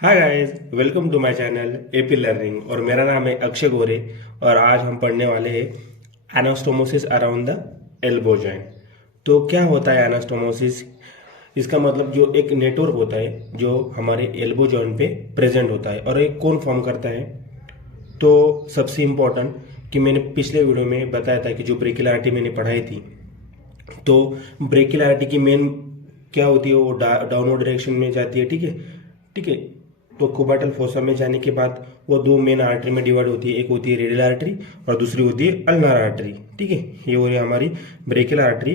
Hi guys, welcome to my channel AP learning. और मेरा नाम है अक्षय गोरे। और आज हम पढ़ने वाले हैं anastomosis around the elbow joint. तो क्या होता है एनास्टोमोसिस? इसका मतलब जो एक नेटवर्क होता है जो हमारे एल्बो जॉइंट पे प्रेजेंट होता है, और एक कौन फॉर्म करता है। तो सबसे इम्पोर्टेंट कि मैंने पिछले वीडियो में बताया था कि जो ब्रेकियलिटी मैंने पढ़ाई थी, तो ब्रेकियलिटी की मेन क्या होती है, वो डाउनवर्ड डायरेक्शन में जाती है। ठीक है, ठीक है। तो कुबाटल फोसा में जाने के बाद वो दो मेन आर्टरी में डिवाइड होती है, एक होती है रेडियल आर्टरी और दूसरी होती है अल्नार आर्टरी। ठीक है, ये हो रही है हमारी ब्रेकियल आर्टरी,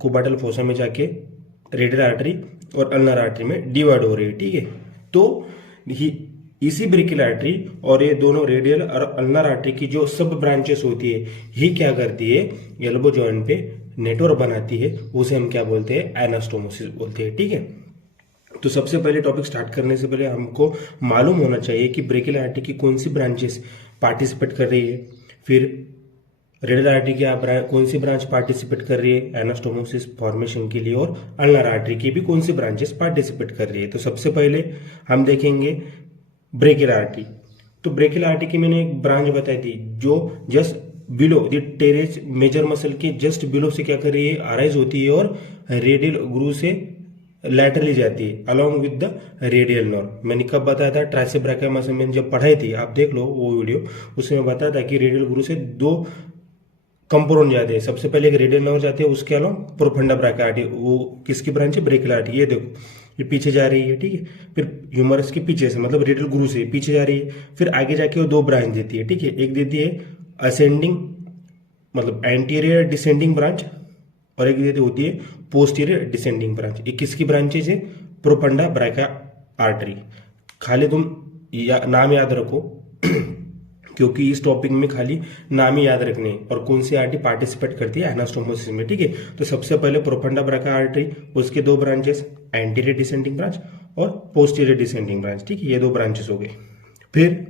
कुबाटल फोसा में जाके रेडियल आर्टरी और अल्नार आर्टरी में डिवाइड हो रही है। ठीक है, तो इसी ब्रेकियल आर्टरी और ये दोनों रेडियल और अल्नार आर्टरी की जो सब ब्रांचेस होती है, ये क्या करती है, एल्बो जॉइंट पे नेटवर्क बनाती है। उसे हम क्या बोलते हैं, एनास्टोमोसिस बोलते हैं। ठीक है, तो सबसे पहले टॉपिक स्टार्ट करने से पहले हमको मालूम होना चाहिए कि ब्रेकियल आर्टरी की कौन सी ब्रांचेस पार्टिसिपेट कर रही है, फिर रेडियल आर्टरी की कौन सी ब्रांच पार्टिसिपेट कर रही है एनास्टोमोसिस फॉर्मेशन के लिए, और अल्नार आर्टरी की भी कौन सी ब्रांचेस पार्टिसिपेट कर रही है। तो सबसे पहले हम देखेंगे ब्रेकियल आर्टरी। तो ब्रेकियल आर्टरी की मैंने एक ब्रांच बताई थी जो just below the teres major muscle के जस्ट बिलो से क्या कर रही है, अराइज होती है और रेडियल ग्रू से लैटरली जाती है along with the radial nerve. मैंने कब बताया था, ट्राइसेप ब्रैकियल मसल मैंने जब पढ़ाई थी, आप देख लो वो वीडियो, उसमें मैं बताया था कि रेडियल ग्रू से दो कंपोनेंट जाते हैं। सबसे पहले एक रेडियल नर्व जाते हैं, उसके अलावा प्रोफंडा ब्रैकियल आर्टरी, वो किसकी ब्रांच है, ब्रेकियल आर्टरी। ये देखो, ये पीछे जा रही है। ठीक है, फिर ह्यूमरस के पीछे से मतलब रेडियल ग्रू से पीछे जा रही है, फिर आगे जाके वो दो ब्रांच देती है। ठीक है, एक देती है असेंडिंग मतलब एंटीरियर डिसेंडिंग ब्रांच, और एक देती होती है पोस्टीरियर डिसेंडिंग ब्रांच। ये किसकी ब्रांचेज है, प्रोफंडा ब्रैकियल आर्टरी। खाली तुम नाम याद रखो क्योंकि इस टॉपिक में खाली नाम ही याद रखने हैं और कौन सी आर्टरी पार्टिसिपेट करती है एनास्टोमोसिस में। ठीक है, तो सबसे पहले प्रोफंडा ब्रैकियल आर्टरी, उसके दो ब्रांचेस, एंटीरियर डिसेंडिंग ब्रांच और पोस्टीरियर डिसेंडिंग ब्रांच। ठीक है, ये दो ब्रांचेस हो गए। फिर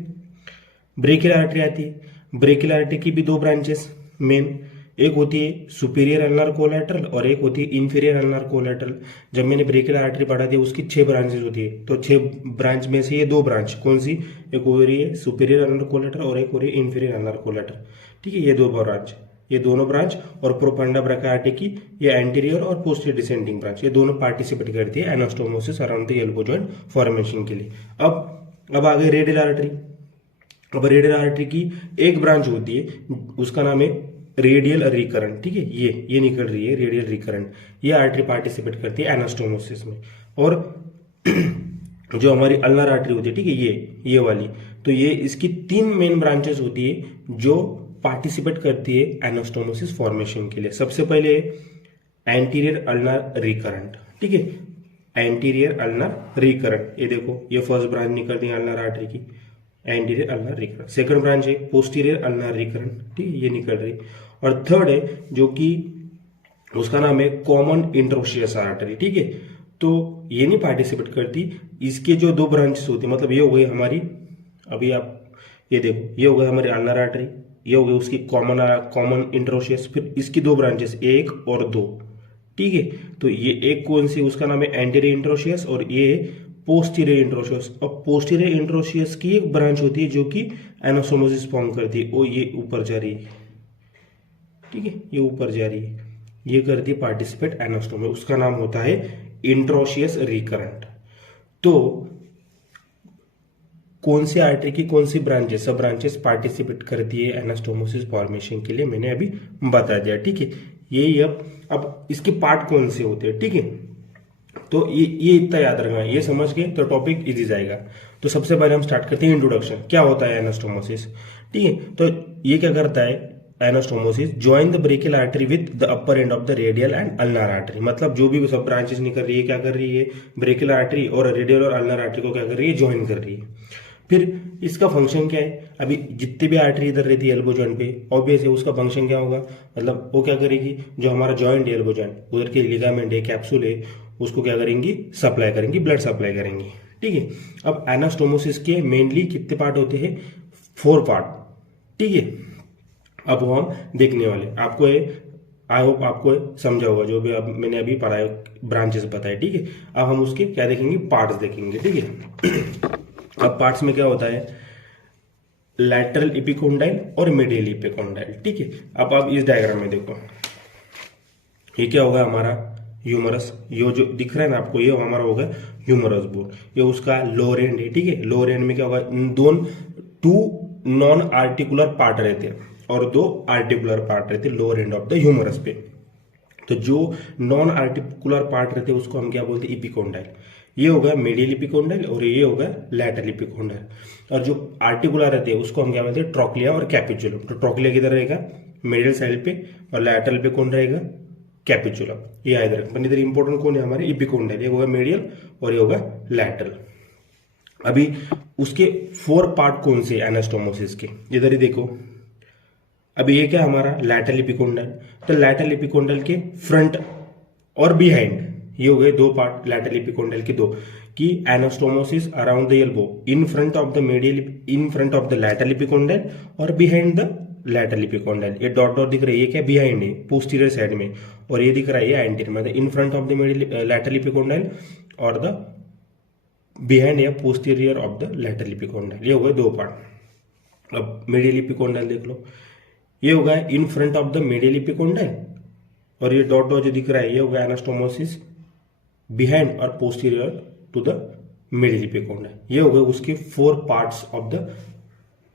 ब्रेकियल आर्टरी आती है। ब्रेकियल आर्टरी की भी दो ब्रांचेस मेन, एक होती है सुपीरियर अल्नार कोलैटरल और एक होती है इंफीरियर अल्नार कोलैटरल। जब मैंने ब्रेकियल आर्टरी पढ़ा थी, उसकी 6 ब्रांचेस होती है, तो 6 ब्रांच में से ये दो ब्रांच कौन सी, एक हो रही है सुपीरियर अल्नार कोलैटरल और एक हो रही है इंफीरियर अल्नार कोलैटरल। ठीक है, ये दो ब्रांच, ये दोनों ब्रांच और प्रोफंडा ब्रैकियल आर्टरी की ये एंटीरियर और पोस्टीरियर डिसेंडिंग ब्रांच, ये दोनों पार्टिसिपेट करती है anastomosis around the elbow joint formation के लिए। अब आ गई रेडियल आर्टरी। अब रेडियल आर्टरी की एक ब्रांच होती है, उसका नाम है रेडियल रिकरेंट। ठीक है, ये निकल रही है रेडियल रिकरेंट, ये आर्टरी पार्टिसिपेट करती है एनास्टोमोसिस में। और जो हमारी अल्नार आर्टरी होती है, ठीक है, ये वाली, तो ये इसकी 3 मेन ब्रांचेस होती है जो पार्टिसिपेट करती है एनास्टोमोसिस फॉर्मेशन के लिए। सबसे पहले एंटीरियर अल्नार रिकरेंट। ठीक है, एंटीरियर अल्नार रिकरेंट, ये देखो, ये फर्स्ट ब्रांच निकल रही है अल्नार आर्टरी की, anterior ulnar recurrent. Second branch है पोस्टीरियर अल्नार रिकरेंट। ठीक है, ये निकल रही। और थर्ड है जो कि उसका नाम है कॉमन इंट्रोशियस आर्टरी। ठीक है, तो ये नहीं पार्टिसिपेट करती, इसके जो दो ब्रांचेस होती है, मतलब ये हो गई हमारी, अभी आप ये देखो, ये हो गई हमारी अल्नार आर्टरी, ये हो गई उसकी कॉमन इंट्रोशियस, फिर इसकी दो ब्रांचेस 1 और 2। ठीक है, तो ये एक कौन सी, उसका नाम है एंटीरियर इंट्रोशियस और ये पोस्टीरियर इंट्रोशियस। और पोस्टीरियर इंट्रोशियस की एक ब्रांच होती है जो कि एनास्टोमोसिस फॉर्म करती है, वो ये ऊपर जा रही है। ठीक है, ये ऊपर जा रही है, ये करती है पार्टिसिपेट एनास्टोमोसिस, उसका नाम होता है इंट्रोशियस रिकरेंट। तो कौन सी आर्टरी की कौन सी ब्रांचेस, सब ब्रांचेस पार्टिसिपेट करती है एनास्टोमोसिस फॉर्मेशन के लिए, मैंने अभी बता दिया। ठीक है, यही अब इसके पार्ट कौन से होते हैं। ठीक है, तो ये इतना याद रखना, ये समझ के तो टॉपिक इजी जाएगा। तो सबसे पहले हम स्टार्ट करते हैं इंट्रोडक्शन, क्या होता है एनास्टोमोसिस। ठीक है, तो ये क्या करता है anastomosis, join the brachial artery with the upper and of the radial and ulnar artery. मतलब जो भी सब ब्रांचेस निकल रही है, क्या कर रही है, ब्रेकियल आर्टरी और रेडियल और अल्नार आर्टरी को क्या कर रही है, ज्वाइन कर रही है। फिर इसका फंक्शन क्या है, अभी जितनी भी आर्टरी इधर रहती है एल्बो जॉइंट पे, ऑब्वियस है उसका फंक्शन क्या होगा, मतलब वो क्या करेगी, जो हमारा जॉइंट है एल्बो जॉइंट, उधर के लिगामेंट है, कैप्सूल है, उसको क्या करेंगी, सप्लाई करेंगी, ब्लड सप्लाई करेंगी। ठीक है, अब एनास्टोमोसिस के मेनली कितने पार्ट होते हैं, 4 पार्ट। ठीक है, अब वो हम देखने वाले, आपको आई होप आपको समझा होगा जो भी मैंने अभी पढ़ाया, ब्रांचेस बताए, ठीक है। अब हम उसके क्या देखेंगे, पार्ट्स देखेंगे, ठीक है। अब पार्ट्स में क्या होता है, लैटरल एपिकोंडाइल और मीडियल एपिकोंडाइल, ठीक है। अब आप इस डायग्राम में देखो, ये क्या होगा हमारा ह्यूमरस, ये जो दिख रहा है ना आपको, ये हमारा होगा ह्यूमरस बोन, ये उसका लोअर एंड है, ठीक है। लोअर एंड में क्या होगा, टू नॉन आर्टिकुलर पार्ट रहते हैं और 2 आर्टिकुलर पार्ट रहते हैं lower end of the humerus पे। तो जो नॉन आर्टिकुलर पार्ट रहते हैं उसको हम क्या बोलते हैं, एपिकोंडाइल। ये होगा मीडियल एपिकोंडाइल और ये होगा लैटरल एपिकोंडाइल। और जो आर्टिकुलर रहते हैं उसको हम क्या बोलते हैं, ट्रोक्लिया और कैपिचुलम। तो ट्रोक्लिया किधर रहेगा, मीडियल साइड पे, और लैटरल पे कौन रहेगा, कैपिचुलम। ये याद रखें, इधर इंपॉर्टेंट कौन है हमारे, एपिकोंडाइल। ये होगा मीडियल और ये होगा लैटरल। अभी उसके 4 पार्ट कौन से एनास्टोमोसिस के, इधर ही देखो। अभी ये क्या हमारा लैटरल एपिकोंडाइल, तो लैटरल एपिकोंडाइल के फ्रंट और बिहाइंड, ये हो गए 2 पार्ट लैटरल एपिकोंडाइल के 2, कि anastomosis around the elbow in front of the medial, in front of the lateral epicondyle और बिहाइंड द लैटरल एपिकोंडाइल। ये डॉट डॉट दिख रही है, ये क्या बिहाइंड है, पोस्टीरियर साइड में, और ये दिख रहा है ये एंटीरियर, मतलब इन front of the medial lateral epicondyle और द बिहाइंड या posterior of the lateral epicondyle. ये हो गए 2 पार्ट। अब मीडियल एपिकोंडाइल देख लो, ये होगा इन front of the medial epicondyle, और ये डॉट डॉट जो दिख रहा है ये होगा एनास्टोमोसिस बिहाइंड और posterior to the medial epicondyle. ये होगा उसके 4 parts of the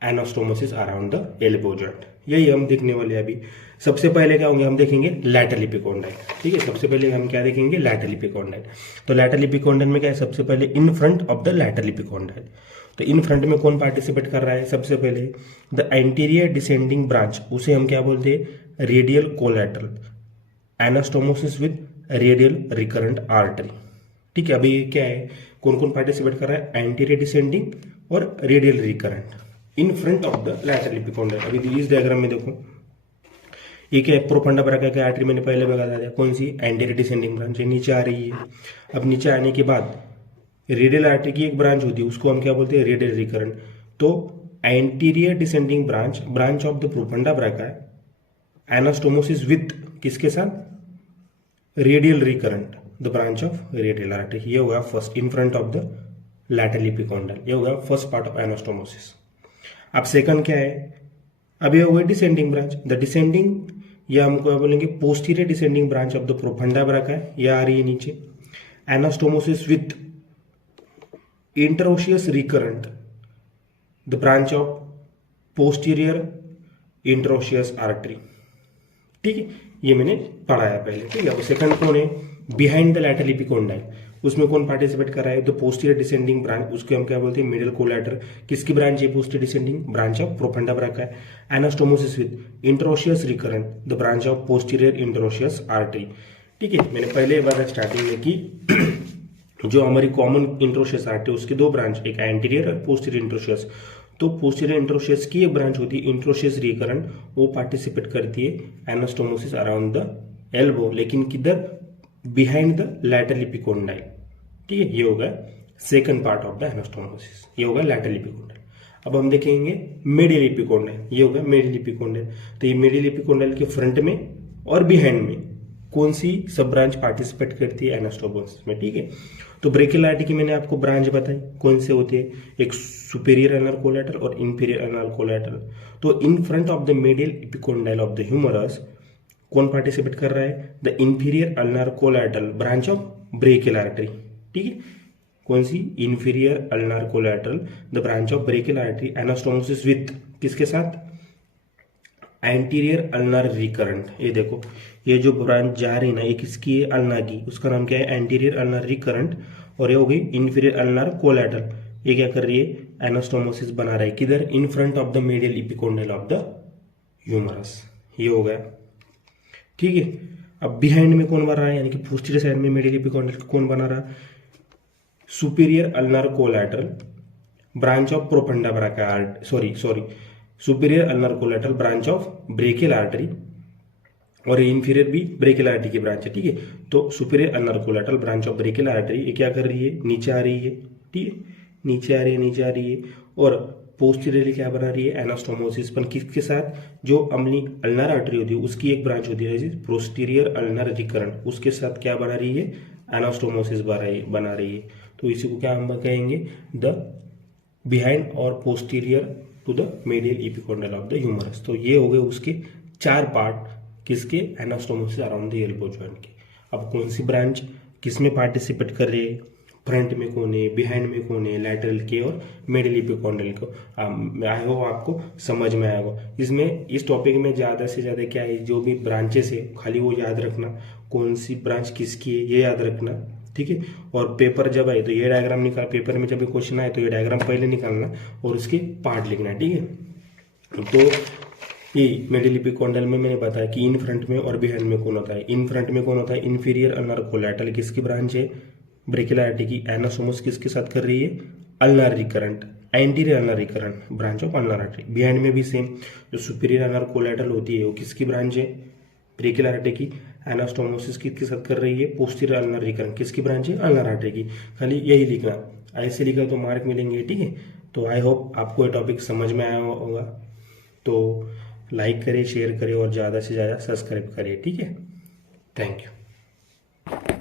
anastomosis around the elbow joint. यही हम देखने वाले हैं अभी। सबसे पहले क्या होंगे, हम देखेंगे लैटरल एपिकोंडाइल, ठीक है। सबसे पहले हम क्या देखेंगे, लैटरल एपिकोंडाइल। तो लैटरल एपिकोंडाइल में क्या है, सबसे पहले इन front of the lateral epicondyle. तो इन फ्रंट में कौन पार्टिसिपेट कर रहा है, सबसे पहले द एंटीरियर डिसेंडिंग ब्रांच, उसे हम क्या बोलते हैं, radial collateral anastomosis with radial recurrent artery, ठीक है। अभी ये क्या है, कौन कौन पार्टिसिपेट कर रहा है, एंटीरियर डिसेंडिंग और radial recurrent in front of the lateral epicondyle. अभी इस डायग्राम में देखो, ये क्या है, प्रोफंडा ब्राका की आर्टरी मैंने पहले बता दिया, कौन सी, एंटीरियर डिसेंडिंग ब्रांच, नीचे आ रही है। अब नीचे आने के बाद रेडियल आर्टरी की एक ब्रांच होती है, उसको हम क्या बोलते हैं, रेडियल रिकरेंट। तो anterior descending branch, branch of the profunda BRCA, anastomosis with किसके साथ, radial recurrent, the branch of radial artery. ये होगा first in front of the lateral epicondyle, ये होगा फर्स्ट पार्ट ऑफ एनास्टोमोसिस। अब सेकंड क्या है, अब ये हो गई डिसेंडिंग ब्रांच, द डिसेंडिंग, या हमको बोलेंगे posterior descending branch of the profunda brachii, ये आ रही है नीचे। Anastomosis with interosseous recurrent, the branch of posterior interosseous artery, ठीक है। ये मैंने पढ़ाया पहले, ठीक है। अब सेकंड कौन है, बिहाइंड द लैटरल एपिकोंडाइल, उसमें कौन पार्टिसिपेट कर रहा है, द पोस्टीरियर डिसेंडिंग ब्रांच, उसको हम क्या बोलते हैं, मिडिल कोलैटर। किसकी ब्रांच है, posterior descending branch of profunda brachii है। Anastomosis with interosseous recurrent, the branch of posterior interosseous artery, ठीक है। मैंने पहले बार स्टार्टिंग में की जो हमारी कॉमन इंटरोशियस आर्टरी, उसके 2 ब्रांच, एक एंटीरियर और पोस्टीरियर इंटरोशियस। तो पोस्टीरियर इंटरोशियस की एक ब्रांच होती है इंटरोशियस रिकरेंट, वो पार्टिसिपेट करती है एनास्टोमोसिस अराउंड द एल्बो, लेकिन किधर, बिहाइंड द लैटरल एपिकोंडाइल, ठीक है। ये होगा second part of the anastomosis, ये होगा लैटरल एपिकोंडाइल। अब हम देखेंगे मीडियल एपिकोंडाइल, ये होगा मीडियल एपिकोंडाइल। तो ये मीडियल एपिकोंडाइल के फ्रंट में और बिहाइंड में कौन सी सब ब्रांच पार्टिसिपेट करती है एनास्टोमोसिस में, ठीक है। तो ब्रेकियल आर्टरी की मैंने आपको ब्रांच बताई, कौन से होते हैं, एक सुपेरियर अल्नर कोलैटरल और इंफीरियर अल्नर कोलैटरल। तो in front of the medial epicondyle of the humerus कौन पार्टिसिपेट कर रहा है, the inferior ulnar collateral branch of brachial artery, ठीक है। कौन सी, inferior ulnar collateral, the branch of brachial artery, anastomosis with किसके साथ, एंटीरियर अल्नर रिकरेंट। ये देखो, ये जो ब्रांच जा रही ना, ये किसकी है, अल्ना की, उसका नाम क्या है, एंटीरियर अल्नर रिकरेंट। और ये हो गई इंफीरियर अल्नर कोलैटरल, ये क्या कर रही है, एनास्टोमोसिस बना रहा है, किधर, in front of the medial epicondyle of the humerus. ये हो गया, ठीक है। अब बिहाइंड में कौन बना रहा है, यानी कि पोस्टीरियर साइड में मीडियल एपिकोंडाइल कौन बना रहा है, superior ulnar collateral branch of profunda BRCA, superior ulnar collateral branch of brachial artery, और इंफीरियर भी ब्रेकियल आर्टरी की ब्रांच है, ठीक है। तो superior ulnar collateral branch of brachial artery, ये क्या कर रही है, नीचे आ रही है, ठीक है, नीचे आ रही है, और पोस्टीरियरली क्या बना रही है, एनास्टोमोसिस, पर किसके साथ, जो अम्ली अल्नर आर्टरी होती है उसकी एक ब्रांच होती है पोस्टीरियर अल्नर रिकरेंट, उसके साथ क्या बना रही है, एनास्टोमोसिस बना रही है। तो इसी को क्या हम कहेंगे, द बिहाइंड और posterior to the medial epicondyle of the humerus. तो ये हो गए उसके 4 पार्ट किसके, anastomosis around the elbow joint के। अब कौन सी ब्रांच किसमें पार्टिसिपेट कर रही है, फ्रंट में कौन है, बिहाइंड में कौन है, लैटरल के और मिडिल एपिकोंडल को। आई होप आपको समझ में आएगा। इसमें इस टॉपिक में ज़्यादा से ज़्यादा क्या है, जो भी ब्रांचेस है खाली वो याद रखना, कौन सी ब्रांच किसकी है ये याद रखना, ठीक है। और पेपर जब आए तो ये डायग्राम निकाल, पेपर में जब क्वेश्चन आए तो ये डायग्राम पहले निकालना और उसके पार्ट लिखना, ठीक है। तो ये मिडिल एपिकोंडल में मैंने बताया कि इन फ्रंट में और बिहाइंड में कौन होता है। इन फ्रंट में कौन होता है, इंफीरियर अल्नर कोलैटरल किसकी ब्रांच है, ब्रेकियल आर्टरी की। एनास्टोमोसिस किसके साथ कर रही है, ulnar recurrent, anterior ulnar recurrent branch of ulnar artery. Behind में भी सेम, जो सुपीरियर अल्नर कोलैटरल होती है वो किसकी ब्रांच है, ब्रेकियल आर्टरी की। एनास्टोमोसिस किसके साथ कर रही है, पोस्टीरियर अल्नर रिकरेंट किसकी ब्रांच है, अल्नर आर्टरी की। खाली यही लिखना, ऐसे लिखा तो मार्क मिलेंगे, ठीक है। तो आई होप आपको ये टॉपिक समझ में आया होगा। तो लाइक करें, शेयर करें और ज़्यादा से ज़्यादा सब्सक्राइब करें, ठीक है। Thank you.